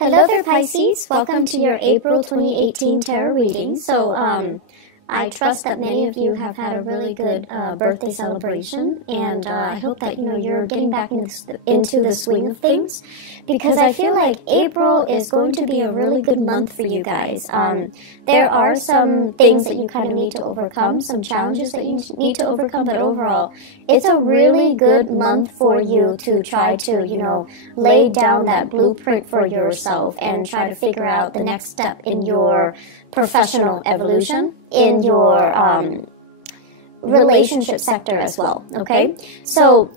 Hello there, Pisces. Welcome to your April 2018 tarot reading. I trust that many of you have had a really good birthday celebration, and I hope that you're getting back into the swing of things, because I feel like April is going to be a really good month for you guys. There are some things that you kind of need to overcome, some challenges that you need to overcome, but overall, it's a really good month for you to try to, lay down that blueprint for yourself and try to figure out the next step in your professional evolution, in your relationship sector as well, okay? So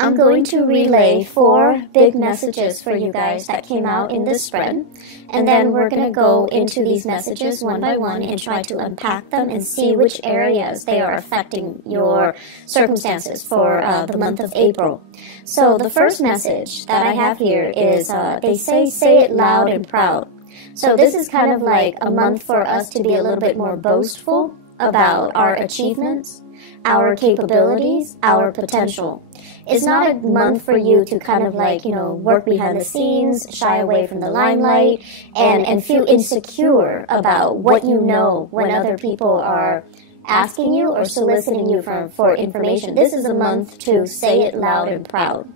I'm going to relay 4 big messages for you guys that came out in this spread, and then we're going to go into these messages one by one and try to unpack them and see which areas they are affecting your circumstances for the month of April. So the first message that I have here is, they say it loud and proud. So this is kind of like a month for us to be a little bit more boastful about our achievements, our capabilities, our potential. It's not a month for you to kind of like, work behind the scenes, shy away from the limelight, and feel insecure about what you know when other people are asking you or soliciting you for information. This is a month to say it loud and proud.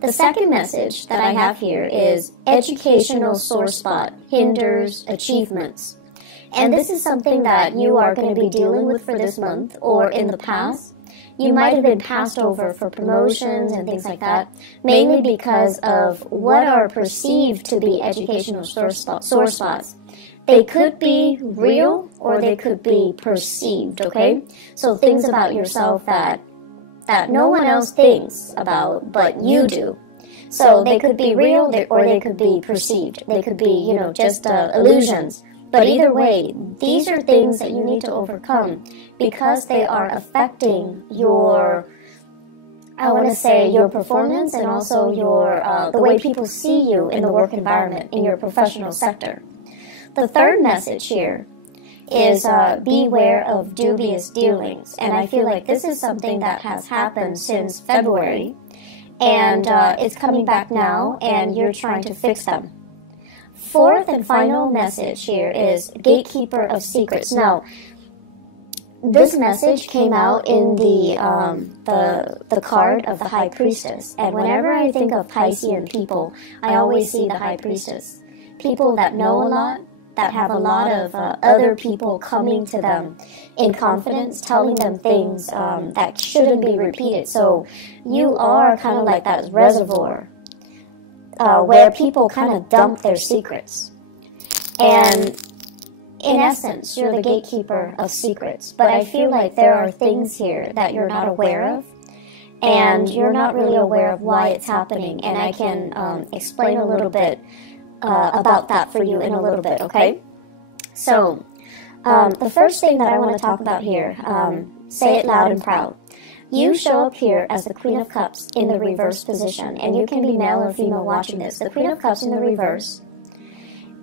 The second message that I have here is educational sore spot hinders achievements. And this is something that you are going to be dealing with for this month, or in the past. You might have been passed over for promotions and things like that, mainly because of what are perceived to be educational sore spots. They could be real or they could be perceived, okay? So things about yourself that no one else thinks about, but you do. So they could be real or they could be perceived. They could be, just illusions. But either way, these are things that you need to overcome because they are affecting your, your performance, and also your the way people see you in the work environment, in your professional sector. The third message here is beware of dubious dealings. And I feel like this is something that has happened since February, and it's coming back now, and you're trying to fix them. Fourth and final message here is gatekeeper of secrets. Now, this message came out in the card of the High Priestess, and whenever I think of Piscean people, I always see the High Priestess. People that know a lot, that have a lot of other people coming to them in confidence, telling them things that shouldn't be repeated. So you are kind of like that reservoir where people kind of dump their secrets. And in essence, you're the gatekeeper of secrets. But I feel like there are things here that you're not aware of, and you're not really aware of why it's happening. And I can explain a little bit about that for you in a little bit, okay? So, the first thing that I want to talk about here, say it loud and proud. You show up here as the Queen of Cups in the reverse position, and you can be male or female watching this. The Queen of Cups in the reverse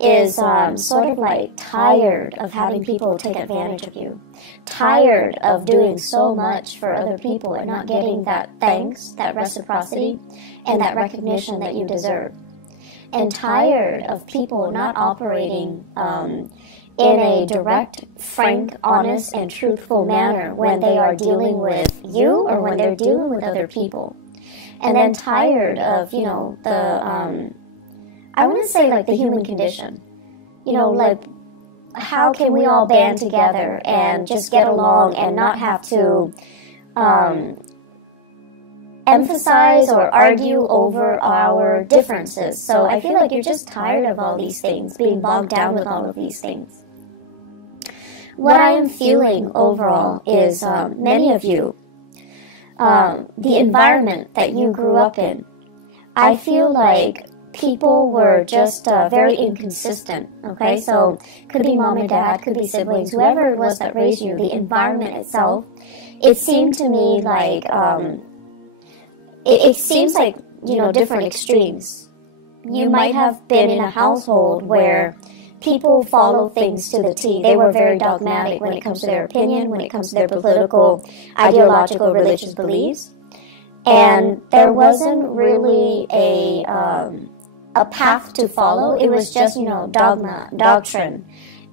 is sort of like tired of having people take advantage of you, tired of doing so much for other people and not getting that thanks, that reciprocity, and that recognition that you deserve. And tired of people not operating in a direct, frank, honest, and truthful manner when they are dealing with you or when they're dealing with other people. And then tired of, I want to say like the human condition. Like, how can we all band together and just get along and not have to emphasize or argue over our differences? So I feel like you're just tired of all these things, being bogged down with all of these things. What I am feeling overall is many of you, the environment that you grew up in, I feel like people were just very inconsistent, okay? So could be mom and dad, could be siblings, whoever it was that raised you, the environment itself, it seemed to me like it seems like, different extremes. You might have been in a household where people follow things to the T. They were very dogmatic when it comes to their opinion, when it comes to their political, ideological, religious beliefs. And there wasn't really a a path to follow. It was just, you know, dogma, doctrine.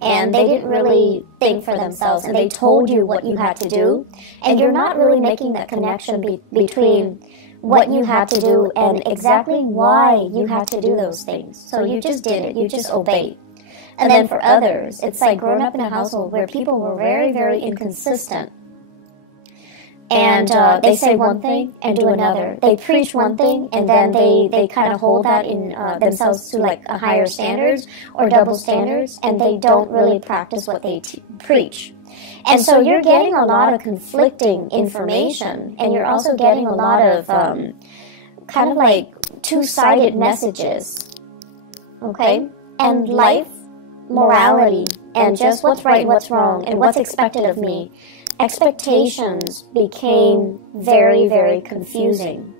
And they didn't really think for themselves, and they told you what you had to do. And you're not really making that connection between what you had to do and exactly why you had to do those things. So you just did it. You just obeyed. And then for others, it's like growing up in a household where people were very, very inconsistent. And they say one thing and do another. They preach one thing, and then they kind of hold that in themselves to like a higher standards or double standards, and they don't really practice what they preach. And so you're getting a lot of conflicting information, and you're also getting a lot of kind of like two-sided messages, okay? And life, morality, and just what's right and what's wrong, and what's expected of me, expectations became very, very confusing.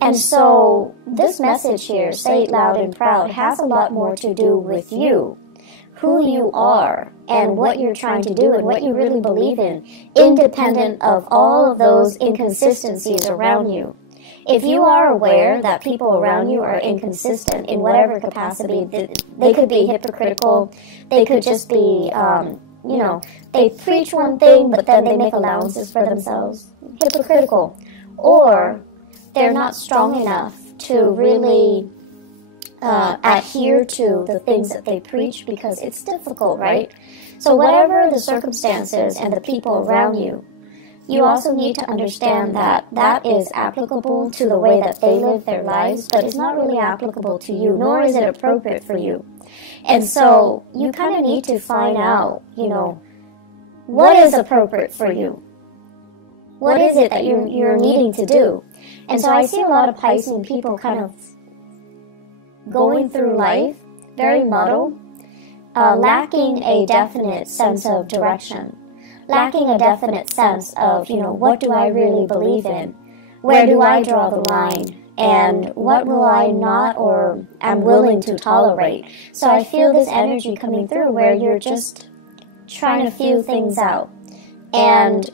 And so this message here, say it loud and proud, has a lot more to do with you, who you are, and what you're trying to do and what you really believe in, independent of all of those inconsistencies around you. If you are aware that people around you are inconsistent in whatever capacity, they could be hypocritical, they could just be, you know, they preach one thing, but then they make allowances for themselves. Hypocritical. Or they're not strong enough to really adhere to the things that they preach because it's difficult, right? So whatever the circumstances and the people around you, you also need to understand that that is applicable to the way that they live their lives, but it's not really applicable to you, nor is it appropriate for you. And so you kind of need to find out, you know, what is appropriate for you? What is it that you're needing to do? And so I see a lot of Piscean people kind of going through life very muddled, lacking a definite sense of direction, lacking a definite sense of, you know, what do I really believe in? Where do I draw the line? And what will I not or am willing to tolerate? So I feel this energy coming through where you're just trying to feel things out. And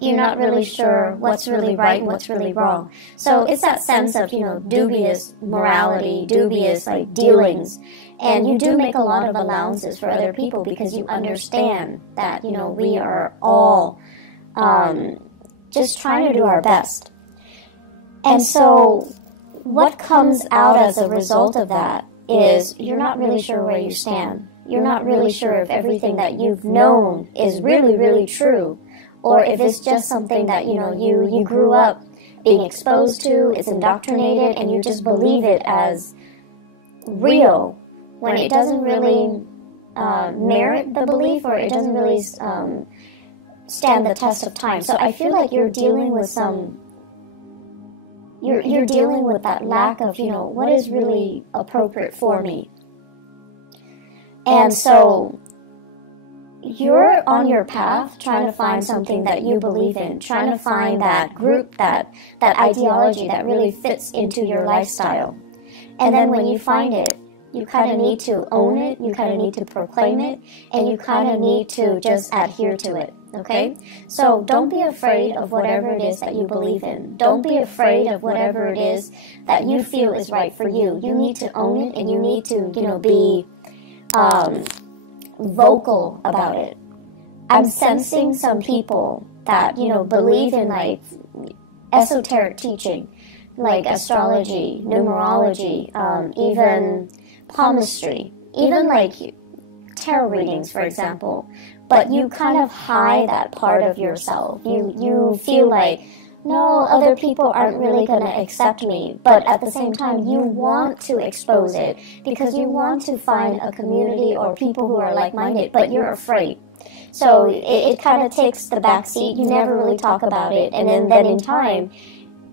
you're not really sure what's really right and what's really wrong. So it's that sense of, you know, dubious morality, dubious like dealings. And you do make a lot of allowances for other people because you understand that, you know, we are all just trying to do our best. And so what comes out as a result of that is you're not really sure where you stand. You're not really sure if everything that you've known is really, really true, or if it's just something that, you know, you grew up being exposed to, it's indoctrinated, and you just believe it as real when it doesn't really merit the belief, or it doesn't really stand the test of time. So I feel like you're dealing with some... You're dealing with that lack of, you know, what is really appropriate for me. And so you're on your path trying to find something that you believe in, trying to find that group, that ideology that really fits into your lifestyle. And then when you find it, you kind of need to own it, you kind of need to proclaim it, and you kind of need to just adhere to it, okay? So don't be afraid of whatever it is that you believe in. Don't be afraid of whatever it is that you feel is right for you. You need to own it, and you need to, you know, be vocal about it. I'm sensing some people that, you know, believe in like esoteric teaching, like astrology, numerology, even palmistry, even like tarot readings, for example. But you kind of hide that part of yourself. You feel like, no, other people aren't really going to accept me. But at the same time, you want to expose it because you want to find a community or people who are like-minded, but you're afraid. So it kind of takes the back seat. You never really talk about it. And then in time,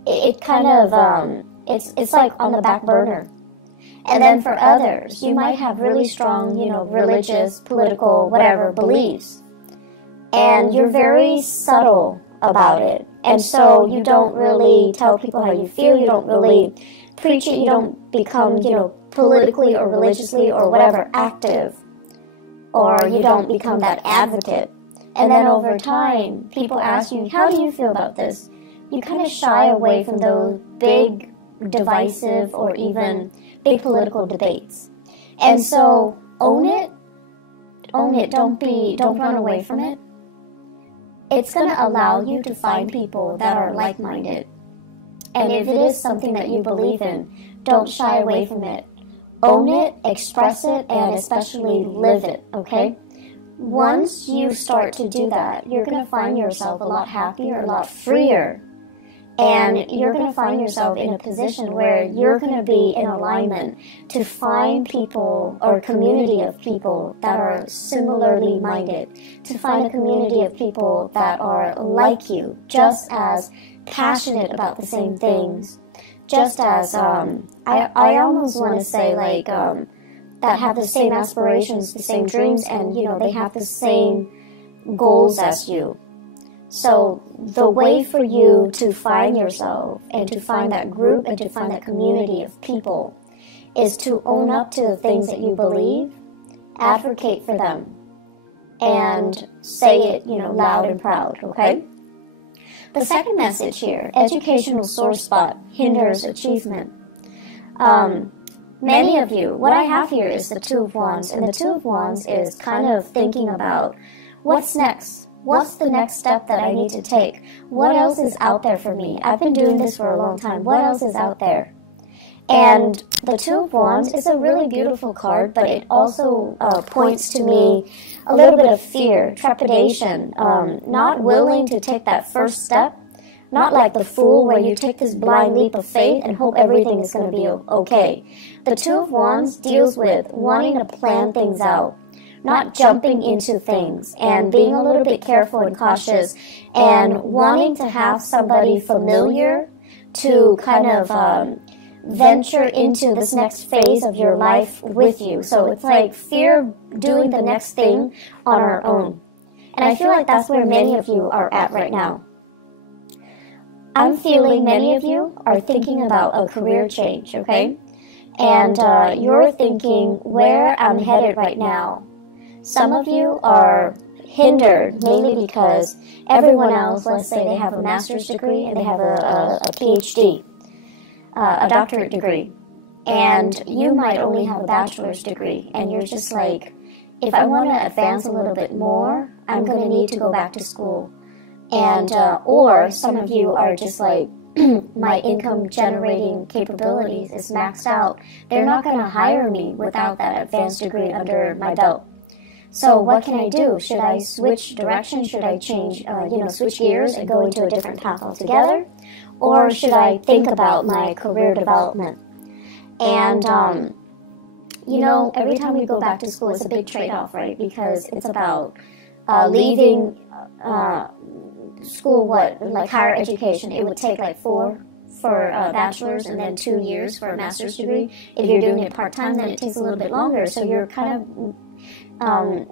it kind of, it's like on the back burner. And then for others, you might have really strong, you know, religious, political, whatever beliefs. And you're very subtle about it. And so you don't really tell people how you feel. You don't really preach it. You don't become, you know, politically or religiously or whatever active. Or you don't become that advocate. And then over time, people ask you, how do you feel about this? You kind of shy away from those big divisive or even big political debates. And so own it, don't run away from it. It's going to allow you to find people that are like-minded. And if it is something that you believe in, don't shy away from it. Own it, express it, and especially live it, okay? Once you start to do that, you're going to find yourself a lot happier, a lot freer. And you're going to find yourself in a position where you're going to be in alignment to find people or a community of people that are similarly minded, to find a community of people that are like you, just as passionate about the same things, just as, I almost want to say, like, that have the same aspirations, the same dreams, and, you know, they have the same goals as you. So the way for you to find yourself and to find that group and to find that community of people is to own up to the things that you believe, advocate for them, and say it, you know, loud and proud, okay? The second message here, educational sore spot hinders achievement. Many of you, what I have here is the Two of Wands, and the Two of Wands is kind of thinking about what's next. What's the next step that I need to take? What else is out there for me? I've been doing this for a long time. What else is out there? And the Two of Wands is a really beautiful card, but it also points to me a little bit of fear, trepidation, not willing to take that first step, not like the Fool where you take this blind leap of faith and hope everything is going to be okay. The Two of Wands deals with wanting to plan things out, not jumping into things, and being a little bit careful and cautious, and wanting to have somebody familiar to kind of venture into this next phase of your life with you. So it's like fear of doing the next thing on our own. And I feel like that's where many of you are at right now. I'm feeling many of you are thinking about a career change, okay? And you're thinking where I'm headed right now. Some of you are hindered mainly because everyone else, let's say they have a master's degree and they have a PhD, a doctorate degree, and you might only have a bachelor's degree, and you're just like, if I want to advance a little bit more, I'm going to need to go back to school. And or some of you are just like, my income generating capabilities is maxed out. They're not going to hire me without that advanced degree under my belt. So what can I do? Should I switch direction? Should I change, switch gears and go into a different path altogether? Or should I think about my career development? And, every time we go back to school, it's a big trade-off, right? Because it's about leaving school, like higher education. It would take like 4 for a bachelor's and then 2 years for a master's degree. If you're doing it part-time, then it takes a little bit longer. So you're kind of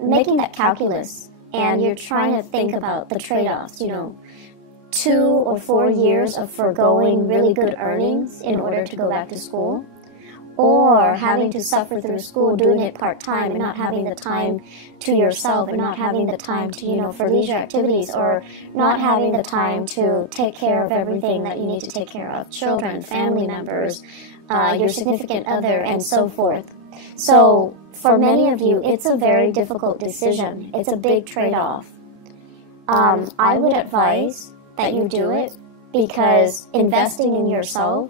making that calculus, and you're trying to think about the trade-offs, 2 or 4 years of foregoing really good earnings in order to go back to school, or having to suffer through school, doing it part-time and not having the time to yourself and not having the time to, for leisure activities, or not having the time to take care of everything that you need to take care of, children, family members, your significant other, and so forth. So for many of you, it's a very difficult decision. It's a big trade-off. I would advise that you do it because investing in yourself,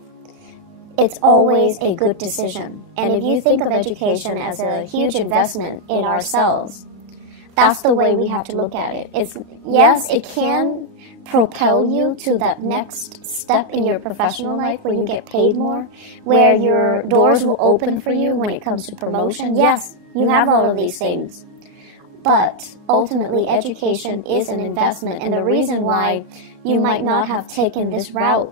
it's always a good decision. And if you think of education as a huge investment in ourselves, that's the way we have to look at it. Yes, it can propel you to that next step in your professional life where you get paid more, where your doors will open for you when it comes to promotion. Yes, you have all of these things. But ultimately, education is an investment. And the reason why you might not have taken this route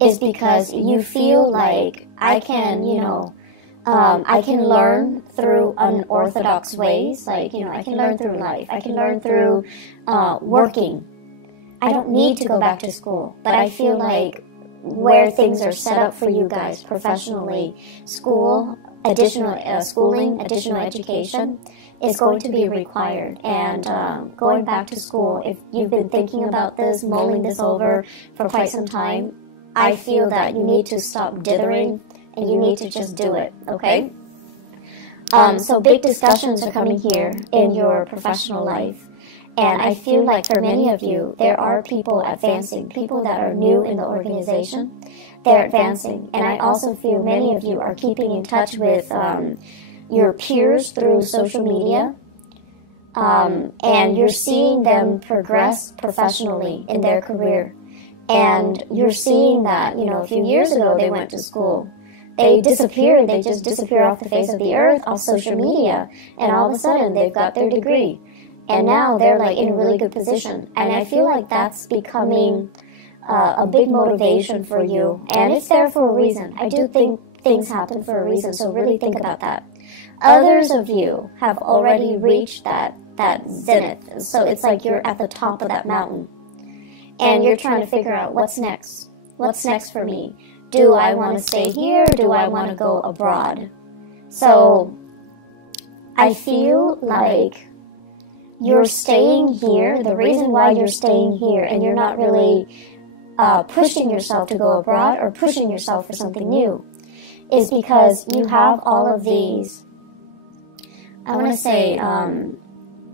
is because you feel like I can learn through unorthodox ways. Like, I can learn through life. I can learn through working. I don't need to go back to school. But I feel like where things are set up for you guys professionally, school, additional schooling, additional education is going to be required. And going back to school, if you've been thinking about this, mulling this over for quite some time, I feel that you need to stop dithering and you need to just do it, okay? So big discussions are coming here in your professional life. And I feel like for many of you, there are people advancing, people that are new in the organization. They're advancing. And I also feel many of you are keeping in touch with your peers through social media. And you're seeing them progress professionally in their career. And you're seeing that, you know, a few years ago they went to school. They disappeared. They just disappear off the face of the earth, off social media. And all of a sudden, they've got their degree. And now they're like in a really good position. And I feel like that's becoming a big motivation for you. And it's there for a reason. I do think things happen for a reason. So really think about that. Others of you have already reached that zenith. So it's like you're at the top of that mountain. And you're trying to figure out what's next. What's next for me? Do I want to stay here? Or do I want to go abroad? So I feel like you're staying here. The reason why you're staying here and you're not really pushing yourself to go abroad or pushing yourself for something new is because you have all of these, I want to say,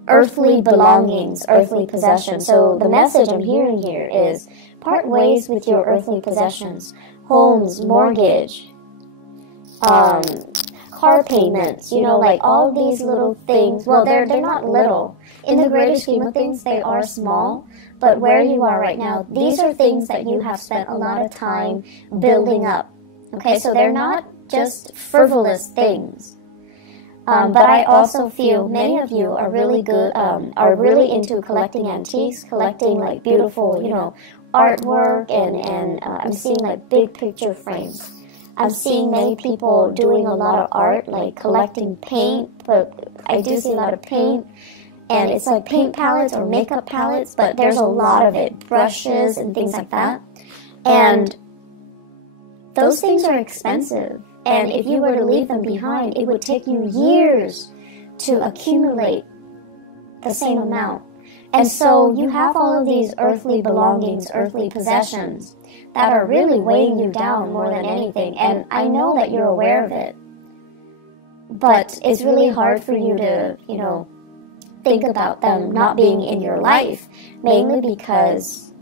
earthly belongings, earthly possessions. So the message I'm hearing here is part ways with your earthly possessions. Homes, mortgage, car payments, you know, like all these little things. Well, they're not little. In the greater scheme of things, they are small. But where you are right now, these are things that you have spent a lot of time building up. Okay, so they're not just frivolous things. But I also feel many of you are really good, are really into collecting antiques, collecting like beautiful, you know, artwork, and I'm seeing like big picture frames. I'm seeing many people doing a lot of art, like collecting paint, but I do see a lot of paint, and it's like paint palettes or makeup palettes, but there's a lot of it, brushes and things like that. And those things are expensive. And if you were to leave them behind, it would take you years to accumulate the same amount. And so you have all of these earthly belongings, earthly possessions that are really weighing you down more than anything. And I know that you're aware of it. But it's really hard for you to, you know, think about them not being in your life, mainly because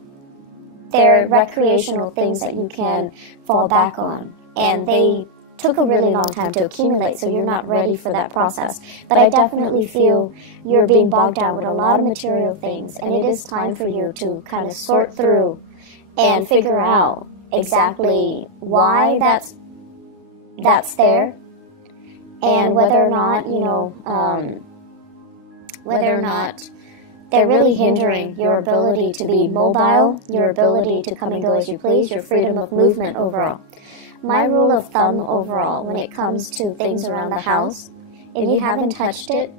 they're recreational things that you can fall back on. And they took a really long time to accumulate, so you're not ready for that process. But I definitely feel you're being bogged down with a lot of material things, and it is time for you to kind of sort through and figure out exactly why that's there, and whether or not, you know, whether or not they're really hindering your ability to be mobile, your ability to come and go as you please, your freedom of movement overall. My rule of thumb overall when it comes to things around the house, if you haven't touched it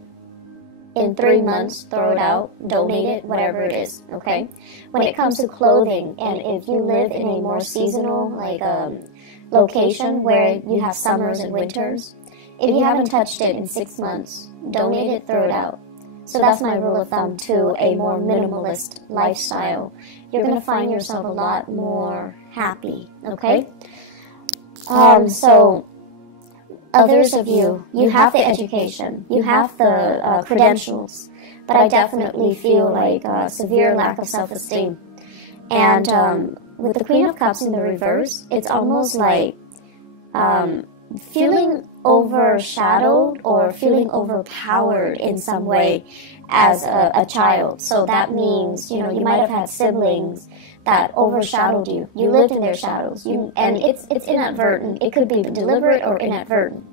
in 3 months, throw it out, donate it, whatever it is, okay? When it comes to clothing, and if you live in a more seasonal like location where you have summers and winters, if you haven't touched it in 6 months, donate it, throw it out. So that's my rule of thumb to a more minimalist lifestyle. You're going to find yourself a lot more happy, okay? So others of you, you have the education, you have the credentials, but I definitely feel like a severe lack of self-esteem. And with the Queen of Cups in the reverse, it's almost like feeling overshadowed or feeling overpowered in some way as a child. So that means, you know, you might have had siblings that overshadowed you. You lived in their shadows. And it's inadvertent. It could be deliberate or inadvertent.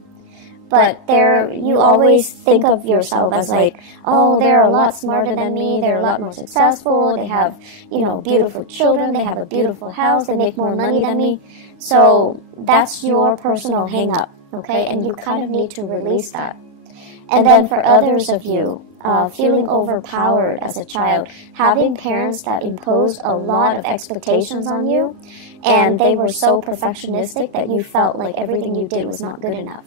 But you always think of yourself as like, oh, they're a lot smarter than me. They're a lot more successful. They have, you know, beautiful children. They have a beautiful house. They make more money than me. So that's your personal hang-up, okay? And you kind of need to release that. And then for others of you, feeling overpowered as a child, having parents that imposed a lot of expectations on you, and they were so perfectionistic that you felt like everything you did was not good enough.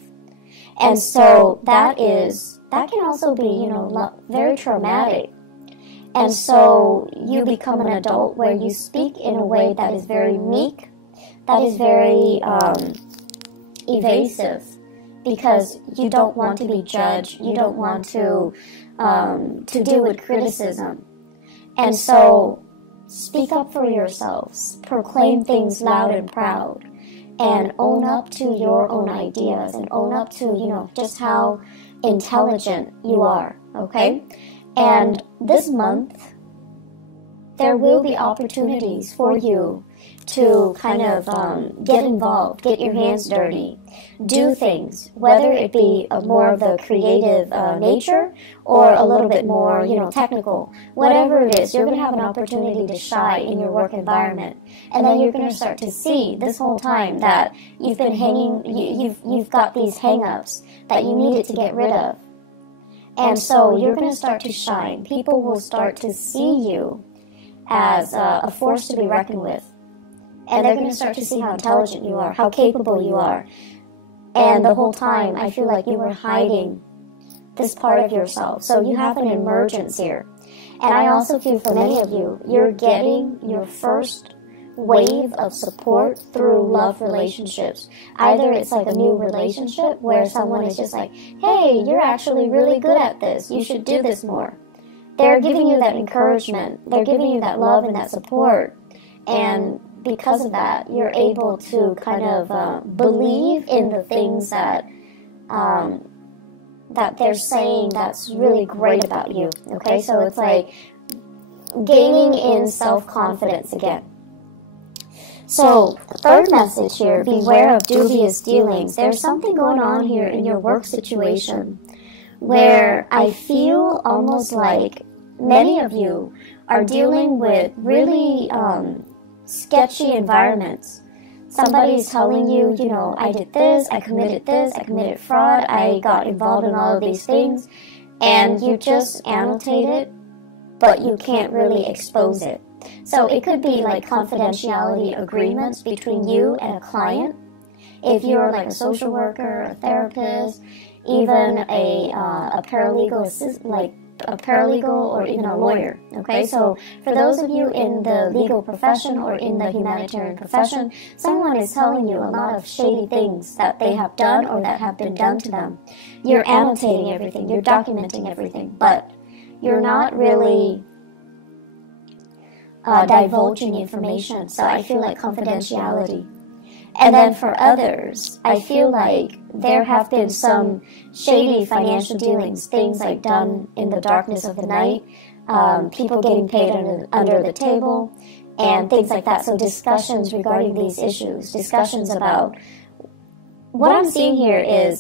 And so that can also be, you know, very traumatic. And so you become an adult where you speak in a way that is very meek, that is very evasive, because you don't want to be judged, you don't want to deal with criticism. And so speak up for yourselves, proclaim things loud and proud, and own up to your own ideas, and own up to, you know, just how intelligent you are, okay? And this month, there will be opportunities for you to kind of get involved, get your hands dirty, do things, whether it be more of the creative nature or a little bit more, you know, technical. Whatever it is, you're going to have an opportunity to shine in your work environment. And then you're going to start to see this whole time that you've been hanging, you've got these hang-ups that you needed to get rid of. And so you're going to start to shine. People will start to see you as a force to be reckoned with. And they're going to start to see how intelligent you are, how capable you are. And the whole time, I feel like you were hiding this part of yourself. So you have an emergence here. And I also feel for many of you, you're getting your first wave of support through love relationships. Either it's like a new relationship where someone is just like, hey, you're actually really good at this. You should do this more. They're giving you that encouragement. They're giving you that love and that support. And because of that, you're able to kind of believe in the things that that they're saying that's really great about you. Okay, so it's like gaining in self-confidence again. So, third message here, beware of dubious dealings. There's something going on here in your work situation where I feel almost like many of you are dealing with really sketchy environments. Somebody's telling you, you know, I did this, I committed fraud, I got involved in all of these things, and you just annotate it, but you can't really expose it. So it could be like confidentiality agreements between you and a client. If you're like a social worker, a therapist, even a paralegal assistant, like a paralegal or even a lawyer, okay? So for those of you in the legal profession or in the humanitarian profession, someone is telling you a lot of shady things that they have done or that have been done to them. You're annotating everything, you're documenting everything, but you're not really divulging information. So I feel like confidentiality. And then for others, I feel like there have been some shady financial dealings, things like done in the darkness of the night, people getting paid under the table, and things like that. So discussions regarding these issues, discussions about what I'm seeing here is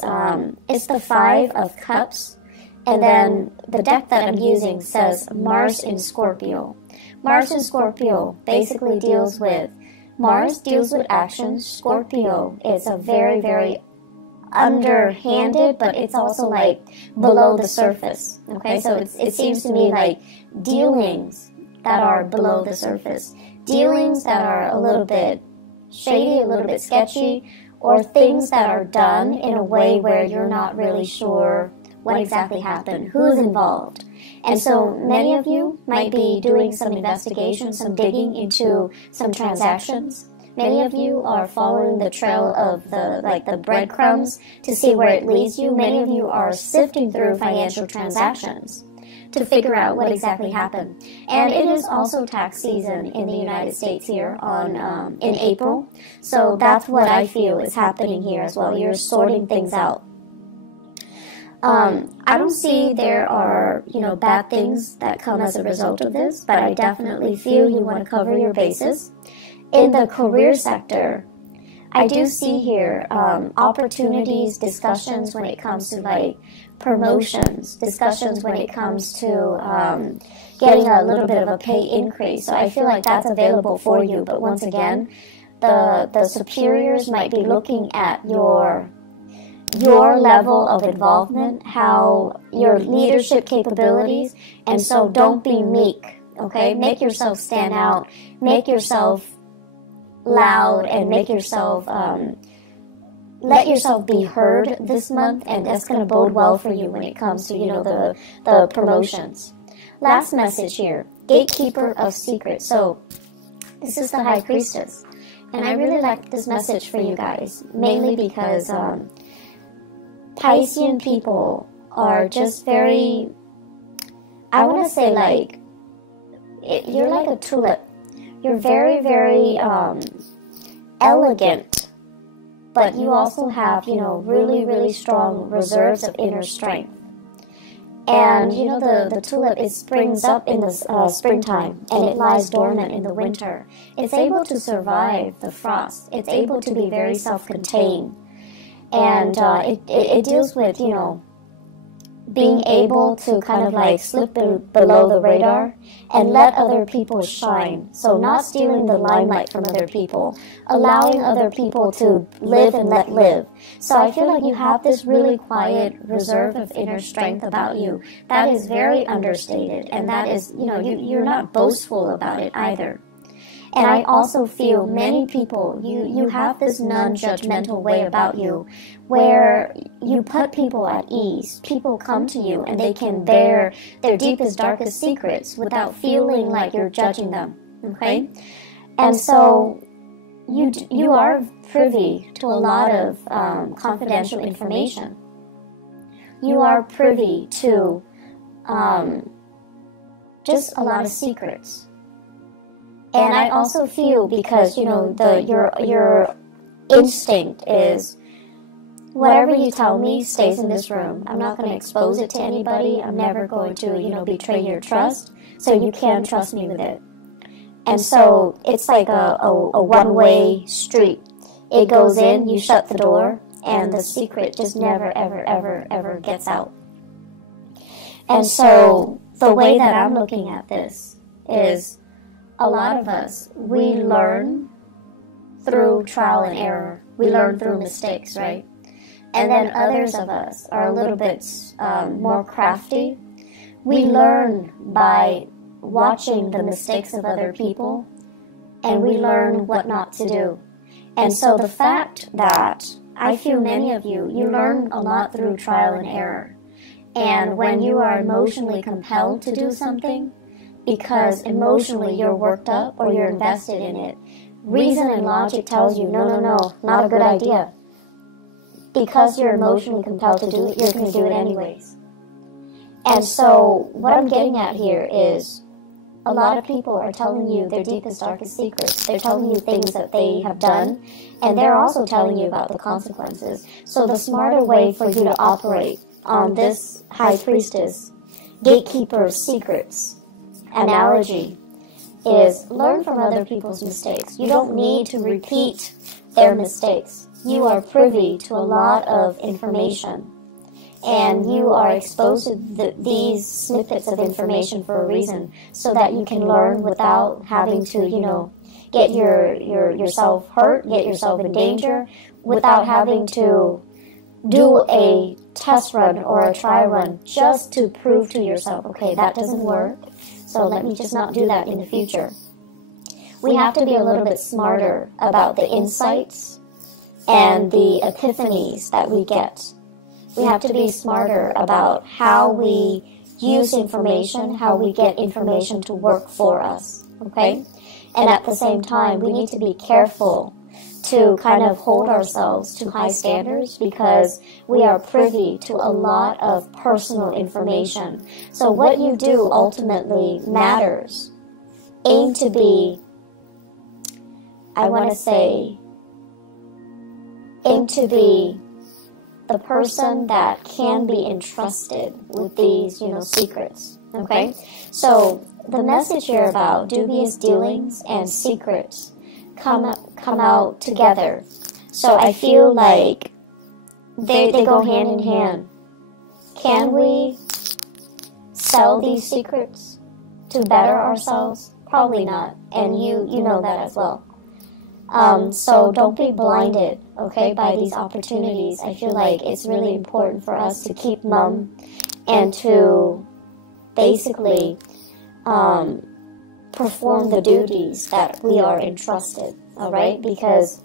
it's the 5 of Cups, and then the deck that I'm using says Mars in Scorpio. Mars in Scorpio basically deals with Mars deals with actions. Scorpio is a very, very underhanded, but it's also like below the surface. Okay, so it seems to me like dealings that are below the surface, dealings that are a little bit shady, a little bit sketchy, or things that are done in a way where you're not really sure what exactly happened, who's involved. And so many of you might be doing some investigation, some digging into some transactions. Many of you are following the trail of the breadcrumbs to see where it leads you. Many of you are sifting through financial transactions to figure out what exactly happened. And it is also tax season in the United States here in April. So that's what I feel is happening here as well. You're sorting things out. I don't see there are, bad things that come as a result of this, but I definitely feel you want to cover your bases. In the career sector, I do see here opportunities, discussions when it comes to like promotions, discussions when it comes to getting a little bit of a pay increase. So I feel like that's available for you. But once again, the superiors might be looking at your level of involvement, how your leadership capabilities, and so don't be meek, okay? Make yourself stand out, make yourself loud, and make yourself, let yourself be heard this month, and that's going to bode well for you when it comes to, the promotions. Last message here, gatekeeper of secrets. So this is the High Priestess. And I really like this message for you guys, mainly because Piscean people are just very, I want to say like, you're like a tulip. You're very, very elegant, but you also have, you know, really, really strong reserves of inner strength. And, you know, the tulip, it springs up in the springtime, and it lies dormant in the winter. It's able to survive the frost. It's able to be very self-contained. And it deals with, you know, being able to kind of like slip below the radar and let other people shine. So not stealing the limelight from other people, allowing other people to live and let live. So I feel like you have this really quiet reserve of inner strength about you that is very understated, and that is, you know, you're not boastful about it either. And I also feel many people, you have this non-judgmental way about you where you put people at ease. People come to you and they can bear their deepest, darkest secrets without feeling like you're judging them, okay? And so you are privy to a lot of confidential information. You are privy to just a lot of secrets. And I also feel, because, you know, your instinct is, whatever you tell me stays in this room. I'm not going to expose it to anybody. I'm never going to, you know, betray your trust. So you can trust me with it. And so it's like a one-way street. It goes in, you shut the door, and the secret just never, ever, ever, ever gets out. And so the way that I'm looking at this is, a lot of us, we learn through trial and error. We learn through mistakes, right? And then others of us are a little bit more crafty. We learn by watching the mistakes of other people, and we learn what not to do. And so the fact that I feel many of you learn a lot through trial and error. And when you are emotionally compelled to do something, because emotionally you're worked up or you're invested in it, reason and logic tells you, no, not a good idea. Because you're emotionally compelled to do it, you're going to do it anyways. And so what I'm getting at here is, a lot of people are telling you their deepest, darkest secrets. They're telling you things that they have done, and they're also telling you about the consequences. So the smarter way for you to operate on this high priestess, gatekeeper secrets analogy is, learn from other people's mistakes. You don't need to repeat their mistakes. You are privy to a lot of information, and you are exposed to these snippets of information for a reason, so that you can learn without having to, you know, get yourself hurt, get yourself in danger, without having to do a test run or a try run just to prove to yourself, okay, that doesn't work, so let me just not do that in the future. We have to be a little bit smarter about the insights and the epiphanies that we get. We have to be smarter about how we use information, how we get information to work for us, okay? And at the same time, we need to be careful to kind of hold ourselves to high standards, because we are privy to a lot of personal information. So what you do ultimately matters. Aim to be, I want to say, aim to be the person that can be entrusted with these, you know, secrets, okay? So the message here about dubious dealings and secrets come out together. So I feel like they go hand in hand. Can we sell these secrets to better ourselves? Probably not, and you know that as well. So don't be blinded, okay, by these opportunities. I feel like it's really important for us to keep mum and to basically perform the duties that we are entrusted, all right? Because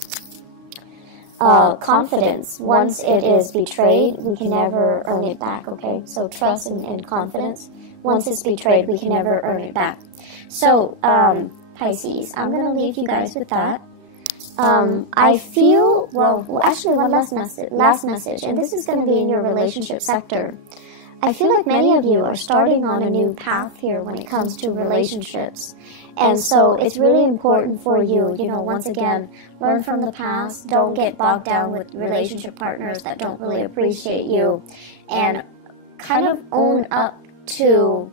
confidence, once it is betrayed, we can never earn it back, okay? So trust and confidence, once it's betrayed, we can never earn it back. So, Pisces, I'm going to leave you guys with that. I feel, well, actually one last message, and this is going to be in your relationship sector. I feel like many of you are starting on a new path here when it comes to relationships. And so it's really important for you, once again, learn from the past. Don't get bogged down with relationship partners that don't really appreciate you. And kind of own up to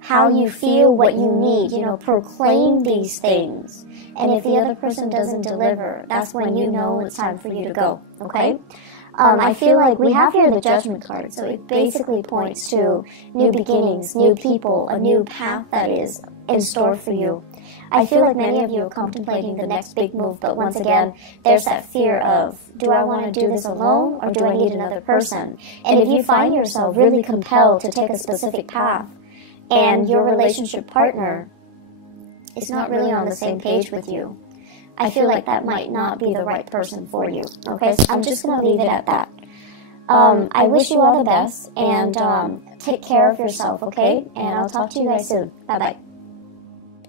how you feel, what you need, proclaim these things. And if the other person doesn't deliver, that's when you know it's time for you to go, okay? I feel like we have here the Judgment card, so it basically points to new beginnings, new people, a new path that is in store for you. I feel like many of you are contemplating the next big move, but once again, there's that fear of, do I want to do this alone or do I need another person? And if you find yourself really compelled to take a specific path and your relationship partner is not really on the same page with you, I feel like that might not be the right person for you. Okay, so I'm just going to leave it at that. I wish you all the best, and take care of yourself, okay? And I'll talk to you guys soon. Bye-bye.